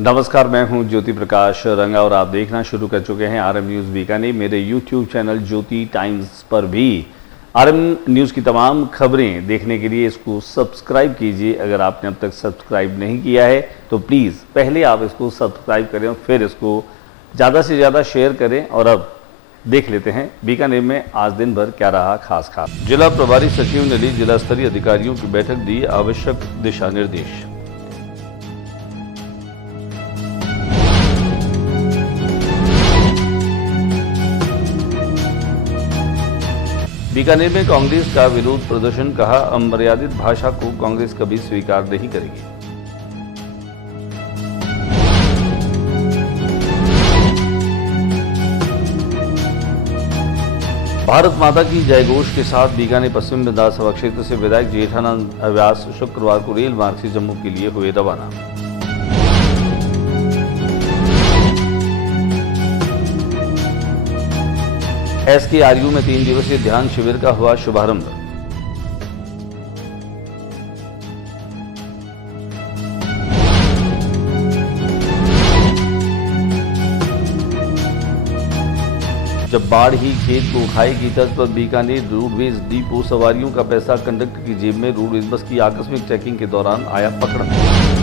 नमस्कार, मैं हूं ज्योति प्रकाश रंगा और आप देखना शुरू कर चुके हैं आरएम न्यूज़ बीकानेर। मेरे यूट्यूब चैनल ज्योति टाइम्स पर भी आरएम न्यूज़ की तमाम खबरें देखने के लिए इसको सब्सक्राइब कीजिए। अगर आपने अब तक सब्सक्राइब नहीं किया है तो प्लीज़ पहले आप इसको सब्सक्राइब करें और फिर इसको ज़्यादा से ज़्यादा शेयर करें। और अब देख लेते हैं बीकानेर में आज दिन भर क्या रहा खास। जिला प्रभारी सचिव ने ली जिला स्तरीय अधिकारियों की बैठक, दी आवश्यक दिशा निर्देश। बीकानेर में कांग्रेस का विरोध प्रदर्शन, कहा अमर्यादित भाषा को कांग्रेस कभी स्वीकार नहीं करेगी। भारत माता की जयघोष के साथ बीकानेर पश्चिम विधानसभा क्षेत्र से विधायक जेठानंद व्यास शुक्रवार को रेल मार्ग से जम्मू के लिए हुए रवाना। SKRU में 3 दिवसीय ध्यान शिविर का हुआ शुभारंभ। जब बाढ़ ही खेत को खाएगी, तर्ज पर बीकानेर रोडवेज डिपो सवारियों का पैसा कंडक्टर की जेब में। रोडवेज बस की आकस्मिक चेकिंग के दौरान आया पकड़।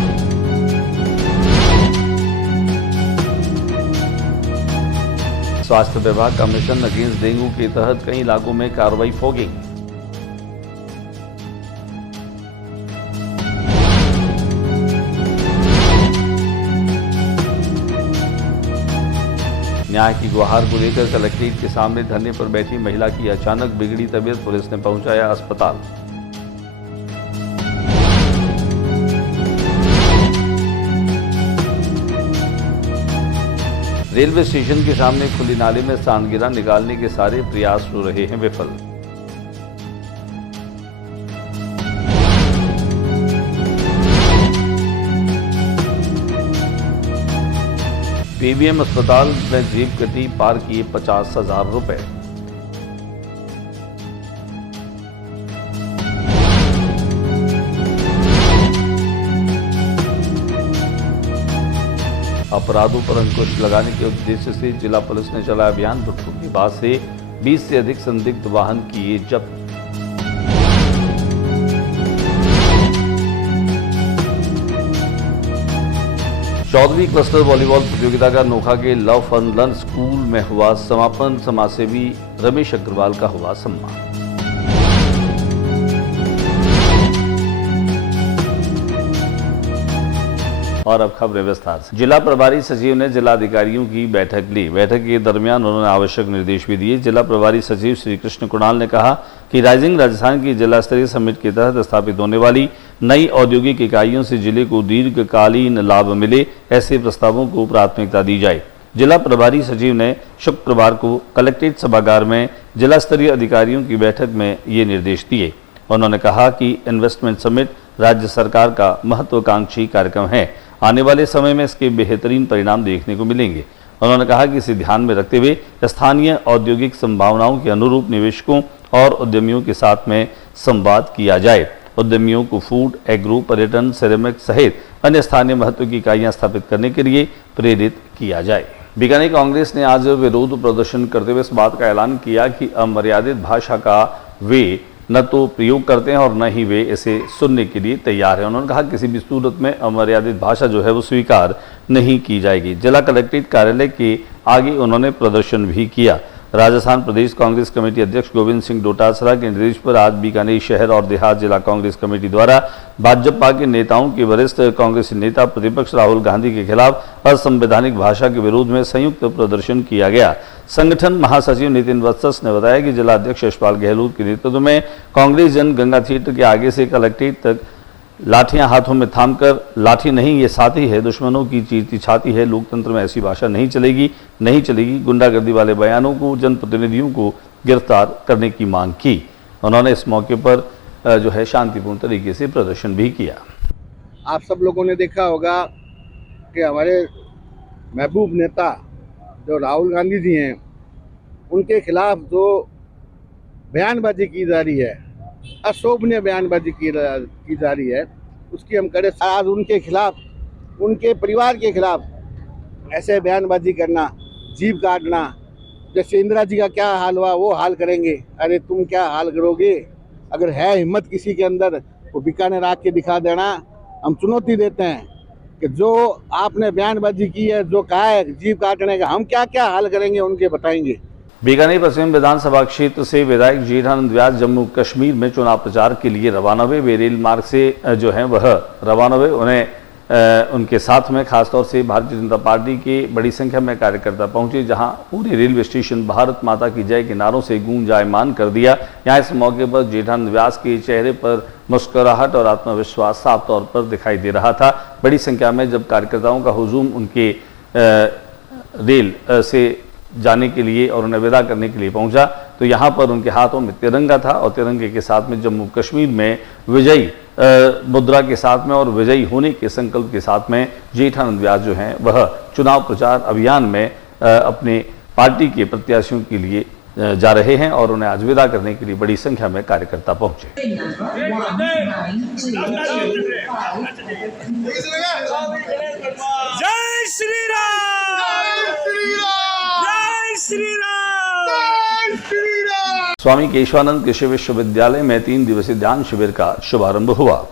स्वास्थ्य विभाग का मिशन अगेंस्ट डेंगू के तहत कई इलाकों में कार्रवाई फॉगिंग। न्याय की गुहार को लेकर कलेक्ट्रेट के सामने धरने पर बैठी महिला की अचानक बिगड़ी तबीयत, पुलिस ने पहुंचाया अस्पताल। रेलवे स्टेशन के सामने खुली नाले में सांड गिरा, निकालने के सारे प्रयास हो रहे हैं विफल। PBM अस्पताल में जेब कटी, पार किए 50,000 रुपए। अपराधों पर अंकुश लगाने के उद्देश्य से जिला पुलिस ने चलाया अभियान। भुट्टू के पास से 20 से अधिक संदिग्ध वाहन किए जब्त। चौदहवीं क्लस्टर वॉलीबॉल प्रतियोगिता का नोखा के लव फन लर्न स्कूल में हुआ समापन। समाजसेवी रमेश अग्रवाल का हुआ सम्मान। और अब खबरें विस्तार से। जिला प्रभारी सचिव ने जिला अधिकारियों की बैठक ली। बैठक के दरमियान उन्होंने आवश्यक निर्देश भी दिए। जिला प्रभारी सचिव श्री कृष्ण कुणाल ने कहा कि राइजिंग राजस्थान की जिला स्तरीय समिट के तहत स्थापित होने वाली नई औद्योगिक इकाइयों से जिले को दीर्घकालीन लाभ मिले, ऐसे प्रस्तावों को प्राथमिकता दी जाए। जिला प्रभारी सचिव ने शुक्रवार को कलेक्ट्रेट सभागार में जिला स्तरीय अधिकारियों की बैठक में ये निर्देश दिए। उन्होंने कहा कि इन्वेस्टमेंट समिट राज्य सरकार का महत्वाकांक्षी कार्यक्रम है। आने वाले समय में इसके बेहतरीन परिणाम देखने को मिलेंगे। उन्होंने कहा कि इसे ध्यान में रखते हुए स्थानीय औद्योगिक संभावनाओं के अनुरूप निवेशकों और उद्यमियों के साथ में संवाद किया जाए। उद्यमियों को फूड, एग्रो, पर्यटन, सिरेमिक सहित अन्य स्थानीय महत्व की इकाइयां स्थापित करने के लिए प्रेरित किया जाए। बीकानेर कांग्रेस ने आज विरोध प्रदर्शन करते हुए इस बात का ऐलान किया कि अमर्यादित भाषा का वे न तो प्रयोग करते हैं और न ही वे इसे सुनने के लिए तैयार हैं। उन्होंने कहा किसी भी सूरत में अमर्यादित भाषा जो है वो स्वीकार नहीं की जाएगी। जिला कलेक्ट्रेट कार्यालय के आगे उन्होंने प्रदर्शन भी किया। राजस्थान प्रदेश कांग्रेस कमेटी अध्यक्ष गोविंद सिंह डोटासरा के निर्देश पर आज बीकानेर शहर और देहात जिला कांग्रेस कमेटी द्वारा भाजपा के नेताओं के वरिष्ठ कांग्रेसी नेता प्रतिपक्ष राहुल गांधी के खिलाफ असंवैधानिक भाषा के विरोध में संयुक्त प्रदर्शन किया गया। संगठन महासचिव नितिन वत्स ने बताया कि जिला अध्यक्ष यशपाल गहलोत के नेतृत्व में कांग्रेस जन गंगा थिएटर के आगे से कलेक्ट्रेट तक लाठियां हाथों में थामकर, लाठी नहीं ये साथी है, दुश्मनों की चीरती छाती है, लोकतंत्र में ऐसी भाषा नहीं चलेगी, गुंडागर्दी वाले बयानों को, जनप्रतिनिधियों को गिरफ्तार करने की मांग की। उन्होंने इस मौके पर जो है शांतिपूर्ण तरीके से प्रदर्शन भी किया। आप सब लोगों ने देखा होगा कि हमारे महबूब नेता जो राहुल गांधी जी हैं, उनके खिलाफ जो बयानबाजी की जा रही है, अशोभनीय बयानबाजी की जा रही है, उसकी हम कड़े आज उनके खिलाफ उनके परिवार के खिलाफ ऐसे बयानबाजी करना, जीभ काटना, जैसे इंदिरा जी का क्या हाल हुआ वो हाल करेंगे। अरे तुम क्या हाल करोगे? अगर है हिम्मत किसी के अंदर तो बीकानेर आके के दिखा देना। हम चुनौती देते हैं कि जो आपने बयानबाजी की है, जो कहा है जीभ काटने का, हम क्या क्या हाल करेंगे उनके बताएंगे। बीकानेर पश्चिम विधानसभा क्षेत्र से विधायक जेठानंद व्यास जम्मू कश्मीर में चुनाव प्रचार के लिए रवाना हुए। वे रेल मार्ग से जो हैं वह रवाना हुए। उन्हें उनके साथ में खासतौर से भारतीय जनता पार्टी के बड़ी संख्या में कार्यकर्ता पहुंचे, जहां पूरे रेलवे स्टेशन भारत माता की जय के नारों से गूंजायमान कर दिया। यहां इस मौके पर जेठानंद व्यास के चेहरे पर मुस्कुराहट और आत्मविश्वास साफ तौर पर दिखाई दे रहा था। बड़ी संख्या में जब कार्यकर्ताओं का हुजूम उनके रेल से जाने के लिए और उन्हें विदा करने के लिए पहुंचा तो यहाँ पर उनके हाथों में तिरंगा था और तिरंगे के साथ में जम्मू कश्मीर में विजयी मुद्रा के साथ में और विजयी होने के संकल्प के साथ में जेठानंद व्यास जो हैं वह चुनाव प्रचार अभियान में अपने पार्टी के प्रत्याशियों के लिए जा रहे हैं और उन्हें आज विदा करने के लिए बड़ी संख्या में कार्यकर्ता पहुंचे। जय श्री राम, जय श्री राम। स्वामी केशवानंद कृषि विश्वविद्यालय में 3 दिवसीय ध्यान शिविर का शुभारंभ हुआ।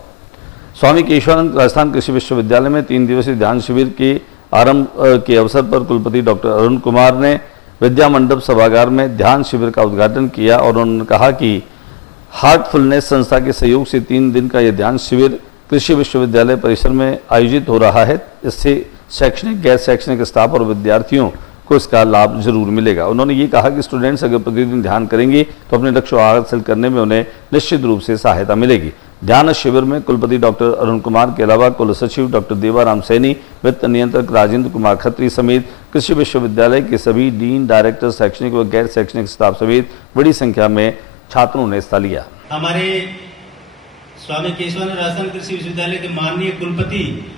स्वामी केशवानंद राजस्थान कृषि विश्वविद्यालय में 3 दिवसीय ध्यान शिविर के आरंभ के अवसर पर कुलपति डॉक्टर अरुण कुमार ने विद्या मंडप सभागार में ध्यान शिविर का उद्घाटन किया और उन्होंने कहा कि हार्टफुलनेस संस्था के सहयोग से 3 दिन का यह ध्यान शिविर कृषि विश्वविद्यालय परिसर में आयोजित हो रहा है। इससे शैक्षणिक, गैर शैक्षणिक स्टाफ और विद्यार्थियों को इसका लाभ जरूर मिलेगा। उन्होंने ये कहा कि स्टूडेंट्स अगर प्रतिदिन ध्यान करेंगे तो अपने लक्ष्य हासिल करने में उन्हें निश्चित रूप से सहायता मिलेगी। ध्यान शिविर में कुलपति डॉक्टर अरुण कुमार के अलावा कुल सचिव डॉक्टर देवाराम सैनी, वित्त नियंत्रक राजेंद्र कुमार खत्री समेत कृषि विश्वविद्यालय के सभी डीन, डायरेक्टर, शैक्षणिक व गैर शैक्षणिक स्टाफ समेत बड़ी संख्या में छात्रों ने हिस्सा लिया। हमारे स्वामी केशवानंद राजस्थान कृषि विश्वविद्यालय के माननीय कुलपति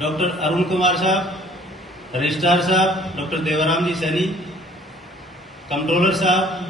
डॉक्टर अरुण कुमार साहब, रजिस्ट्रार साहब डॉक्टर देवाराम जी सैनी, कंट्रोलर साहब।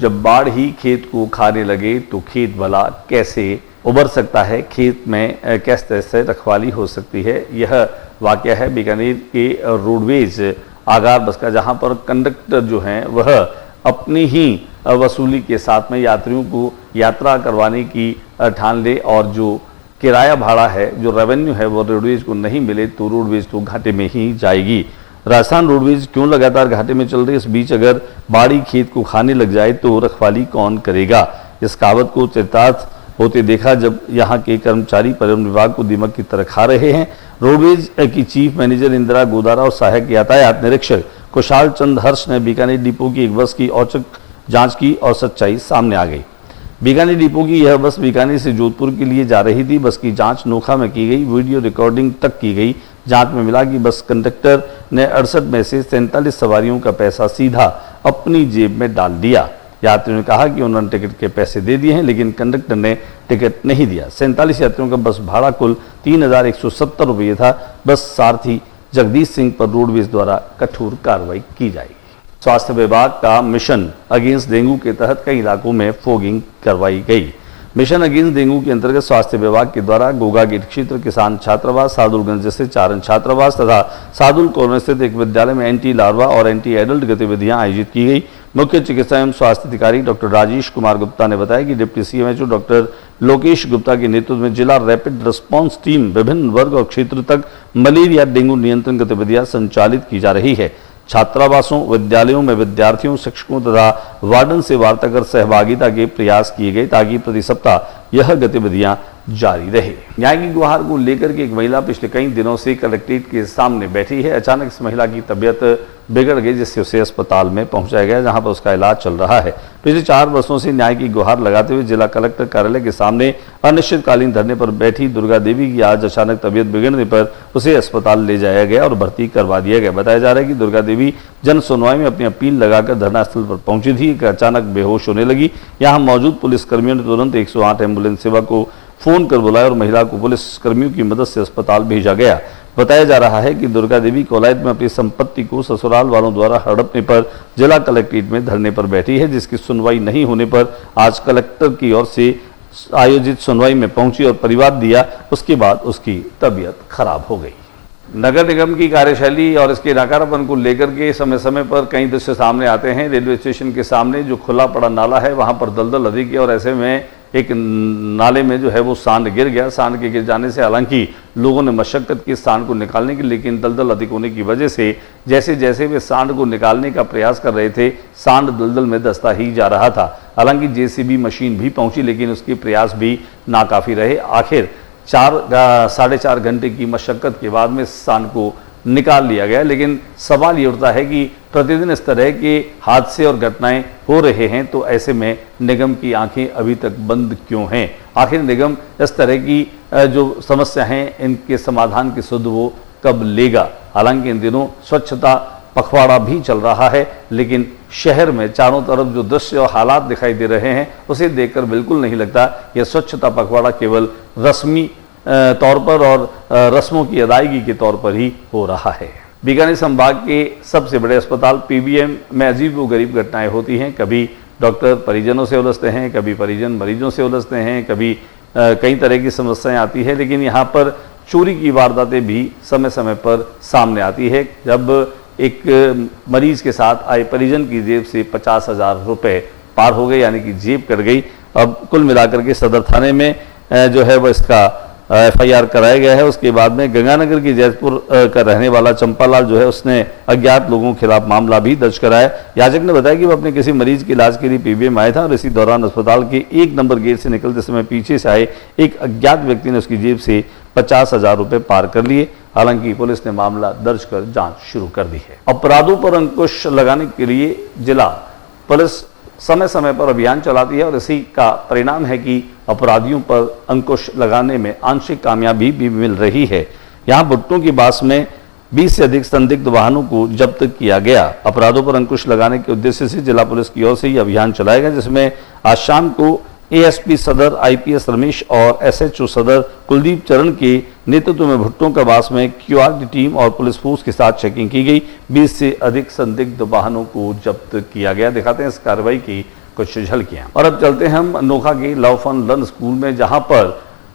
जब बाढ़ ही खेत को खाने लगे तो खेत भला कैसे उबर सकता है, खेत में किस तरह से रखवाली हो सकती है। यह वाकया है बीकानेर के रोडवेज आगार बस का, जहां पर कंडक्टर जो हैं वह अपनी ही वसूली के साथ में यात्रियों को यात्रा करवाने की ठान ले और जो किराया भाड़ा है, जो रेवेन्यू है वो रोडवेज को नहीं मिले तो रोडवेज तो घाटे में ही जाएगी। राजस्थान रोडवेज क्यों लगातार घाटे में चल रही है? इस बीच अगर बाड़ी खेत को खाने लग जाए तो रखवाली कौन करेगा? इस कहावत को चरितार्थ होते देखा जब यहाँ के कर्मचारी परिवहन विभाग को दीमक की तरह खा रहे हैं। रोडवेज की चीफ मैनेजर इंदिरा गोदारा और सहायक यातायात निरीक्षक कुशाल चंद हर्ष ने बीकानेर डिपो की एक बस की औचक जांच की और सच्चाई सामने आ गई। बीकानेर डिपो की यह बस बीकानेर से जोधपुर के लिए जा रही थी। बस की जांच नोखा में की गई, वीडियो रिकॉर्डिंग तक की गई। जांच में मिला कि बस कंडक्टर ने 68 में से 47 सवारियों का पैसा सीधा अपनी जेब में डाल दिया। यात्रियों ने कहा कि उन्होंने टिकट के पैसे दे दिए हैं, लेकिन कंडक्टर ने टिकट नहीं दिया। 47 यात्रियों का बस भाड़ा कुल 3170 रुपये था। बस सारथी जगदीश सिंह पर रोडवेज द्वारा कठोर कार्रवाई की जाएगी। स्वास्थ्य विभाग का मिशन अगेंस्ट डेंगू के तहत कई इलाकों में फॉगिंग करवाई गई। मिशन अगेंस्ट डेंगू के अंतर्गत स्वास्थ्य विभाग के द्वारा गोगा गेट क्षेत्र किसान छात्रावास, सादुलगंज स्थित चारण छात्रावास तथा सादुल कॉलोनी स्थित एक विद्यालय में एंटी लार्वा और एंटी एडल्ट गतिविधियां आयोजित की गई। मुख्य चिकित्सा एवं स्वास्थ्य अधिकारी डॉक्टर राजेश कुमार गुप्ता ने बताया कि deputy CMHO doctor Lokesh Gupta के नेतृत्व में जिला रैपिड रिस्पांस टीम विभिन्न वर्ग और क्षेत्र तक मलेरिया डेंगू नियंत्रण गतिविधियां संचालित की जा रही है। छात्रावासों, विद्यालयों में विद्यार्थियों, शिक्षकों तथा वार्डन से वार्ता कर सहभागिता के प्रयास किए गए ताकि प्रति सप्ताह यह गतिविधियां जारी रहे। न्याय की गुहार को लेकर के एक महिला पिछले कई दिनों से कलेक्ट्रेट के सामने बैठी है। अचानक इस महिला की तबीयत बिगड़ गई, जिससे उसे अस्पताल में पहुंचाया गया, जहां पर उसका इलाज चल रहा है। पिछले 4 वर्षों से न्याय की गुहार लगाते हुए जिला कलेक्टर कार्यालय के सामने अनिश्चितकालीन धरने पर बैठी दुर्गा देवी की आज अचानक तबीयत बिगड़ने पर उसे अस्पताल ले जाया गया और भर्ती करवा दिया गया। बताया जा रहा है कि दुर्गा देवी जन सुनवाई में अपनी अपील लगाकर धरना स्थल पर पहुंची थी कि अचानक बेहोश होने लगी। यहाँ मौजूद पुलिसकर्मियों ने तुरंत 108 एम्बुलेंस सेवा को फोन कर बुलाया और महिला को पुलिस कर्मियों की मदद से अस्पताल भेजा गया। बताया जा रहा है कि दुर्गा देवी कोलायत में अपनी संपत्ति को ससुराल वालों द्वारा हड़पने पर जिला कलेक्ट्रेट में धरने पर बैठी है, जिसकी सुनवाई नहीं होने पर आज कलेक्टर की ओर से आयोजित सुनवाई में पहुंची और परिवाद दिया। उसके बाद उसकी तबीयत खराब हो गई। नगर निगम की कार्यशैली और इसके नाकारापन को लेकर के समय समय पर कई दृश्य सामने आते हैं। रेलवे स्टेशन के सामने जो खुला पड़ा नाला है वहां पर दलदल अधिक है और ऐसे में एक नाले में जो है वो सांड गिर गया। सांड के गिर जाने से हालांकि लोगों ने मशक्कत की सांड को निकालने की, लेकिन दलदल अधिक होने की वजह से जैसे जैसे वे सांड को निकालने का प्रयास कर रहे थे, सांड दलदल में धंसता ही जा रहा था। हालांकि जेसीबी मशीन भी पहुंची, लेकिन उसके प्रयास भी नाकाफी रहे। आखिर 4-4.5 घंटे की मशक्कत के बाद में सांड को निकाल लिया गया। लेकिन सवाल ये उठता है कि प्रतिदिन इस तरह के हादसे और घटनाएं हो रहे हैं, तो ऐसे में निगम की आंखें अभी तक बंद क्यों हैं? आखिर निगम इस तरह की जो समस्या हैं इनके समाधान की सुध वो कब लेगा? हालांकि इन दिनों स्वच्छता पखवाड़ा भी चल रहा है, लेकिन शहर में चारों तरफ जो दृश्य और हालात दिखाई दे रहे हैं उसे देखकर बिल्कुल नहीं लगता यह स्वच्छता पखवाड़ा केवल रस्मी तौर पर और रस्मों की अदायगी के तौर पर ही हो रहा है। बीकानेर संभाग के सबसे बड़े अस्पताल पीबीएम में अजीब व गरीब घटनाएं होती हैं। कभी डॉक्टर परिजनों से उलझते हैं, कभी परिजन मरीजों से उलझते हैं, कभी कई तरह की समस्याएं आती है। लेकिन यहाँ पर चोरी की वारदातें भी समय समय पर सामने आती है। जब एक मरीज के साथ आए परिजन की जेब से 50,000 रुपये पार हो गए, यानी कि जेब कट गई। अब कुल मिलाकर के सदर थाने में जो है वह इसका FIR कराया गया है। उसके बाद में गंगानगर की जैतपुर का रहने वाला चंपालाल जो है उसने अज्ञात लोगों के खिलाफ मामला भी दर्ज कराया। याचक ने बताया कि वह अपने किसी मरीज के इलाज के लिए पीबीएम आया था और इसी दौरान अस्पताल के 1 नंबर गेट से निकलते समय पीछे से आए एक अज्ञात व्यक्ति ने उसकी जेब से 50,000 रुपये पार कर लिए। हालांकि पुलिस ने मामला दर्ज कर जांच शुरू कर दी है। अपराधों पर अंकुश लगाने के लिए जिला पुलिस समय समय पर अभियान चलाती है और इसी का परिणाम है कि अपराधियों पर अंकुश लगाने में आंशिक कामयाबी भी मिल रही है। यहाँ भुट्टो की बास में 20 से अधिक संदिग्ध वाहनों को जब्त किया गया। अपराधों पर अंकुश लगाने के उद्देश्य से जिला पुलिस की ओर से यह अभियान चलाया गया, जिसमें आज शाम को ASP सदर IPS रमेश और SHO सदर कुलदीप चरण के नेतृत्व में भुट्टो का बास में QRD टीम और पुलिस फोर्स के साथ चेकिंग की गई। 20 से अधिक संदिग्ध वाहनों को जब्त किया गया। दिखाते हैं इस कार्रवाई की कुछ झलकियां। और अब चलते हैं हम नोखा के लव फन लर्न स्कूल में, जहां पर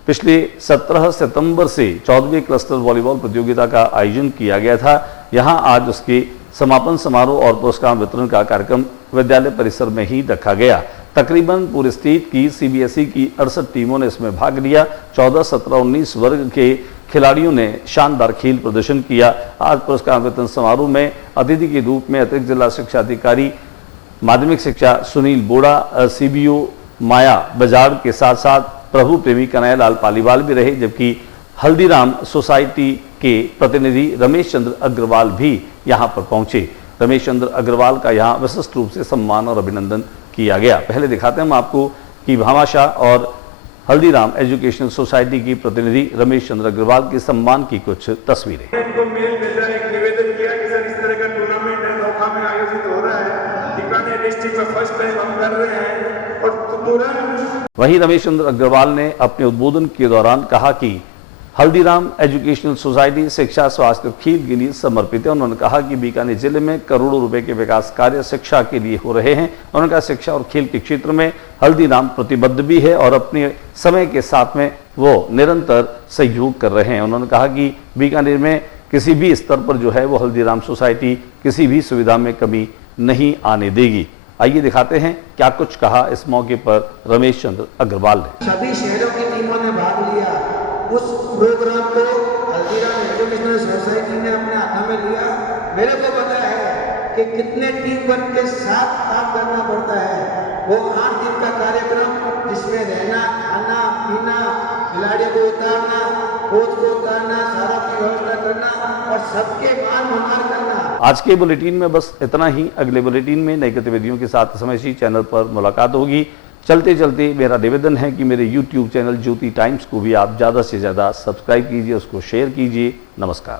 पिछले 17 सितंबर से 14वीं क्लस्टर वॉलीबॉल प्रतियोगिता का आयोजन किया गया था। यहां आज उसके समापन समारोह और पुरस्कार वितरण का कार्यक्रम विद्यालय परिसर में ही रखा गया। तकरीबन पूरे स्टेट की CBSE की 68 टीमों ने इसमें भाग लिया। 14, 17, 19 वर्ग के खिलाड़ियों ने शानदार खेल प्रदर्शन किया। आज पुरस्कार वितरण समारोह में अतिथि के रूप में अतिरिक्त जिला शिक्षा अधिकारी माध्यमिक शिक्षा सुनील बोड़ा, CBO माया बजाड़ के साथ साथ प्रभु प्रेमी कन्हैयालाल पालीवाल भी रहे, जबकि हल्दीराम सोसाइटी के प्रतिनिधि रमेश चंद्र अग्रवाल भी यहाँ पर पहुंचे। रमेश चंद्र अग्रवाल का यहाँ विशिष्ट रूप से सम्मान और अभिनंदन किया गया। पहले दिखाते हैं हम आपको कि भामाशाह और हल्दीराम एजुकेशनल सोसाइटी की प्रतिनिधि रमेश चंद्र अग्रवाल के सम्मान की कुछ तस्वीरें। इनको मेल भेजा, एक निवेदन किया कि सर इस तरह का टूर्नामेंट नोखा में आयोजित हो रहा है, बीकानेर डिस्ट्रिक्ट में फर्स्ट टाइम हम कर रहे हैं और तुरंत। वहीं रमेश चंद्र अग्रवाल ने अपने उद्बोधन के दौरान कहा कि हल्दीराम एजुकेशनल सोसाइटी शिक्षा, स्वास्थ्य और खेल के लिए समर्पित है। उन्होंने कहा कि बीकानेर जिले में करोड़ों रुपए के विकास कार्य शिक्षा के लिए हो रहे हैं। उन्होंने कहा शिक्षा और खेल के क्षेत्र में हल्दीराम प्रतिबद्ध भी है और अपने समय के साथ में वो निरंतर सहयोग कर रहे हैं। उन्होंने कहा कि बीकानेर में किसी भी स्तर पर जो है वो हल्दीराम सोसाइटी किसी भी सुविधा में कमी नहीं आने देगी। आइए दिखाते हैं क्या कुछ कहा इस मौके पर रमेश चंद्र अग्रवाल ने। सभी शहरों की टीमों ने भाग लिया। उस प्रोग्राम को हल्दीराम एजुकेशनल सोसाइटी ने अपने हाथों में लिया। मेरे को पता है कि कितने टीम वर्क के साथ काम करना पड़ता है। वो 8 दिन का कार्यक्रम जिसमें रहना, खाना, पीना, खिलाड़ियों को उतारना, कोच को उतारना, सारा की व्यवस्था करना और सबके मान सम्मान करना। आज के बुलेटिन में बस इतना ही। अगले बुलेटिन में नई गतिविधियों के साथ समय इसी चैनल पर मुलाकात होगी। चलते चलते मेरा निवेदन है कि मेरे YouTube चैनल ज्योति टाइम्स को भी आप ज़्यादा से ज़्यादा सब्सक्राइब कीजिए, उसको शेयर कीजिए। नमस्कार।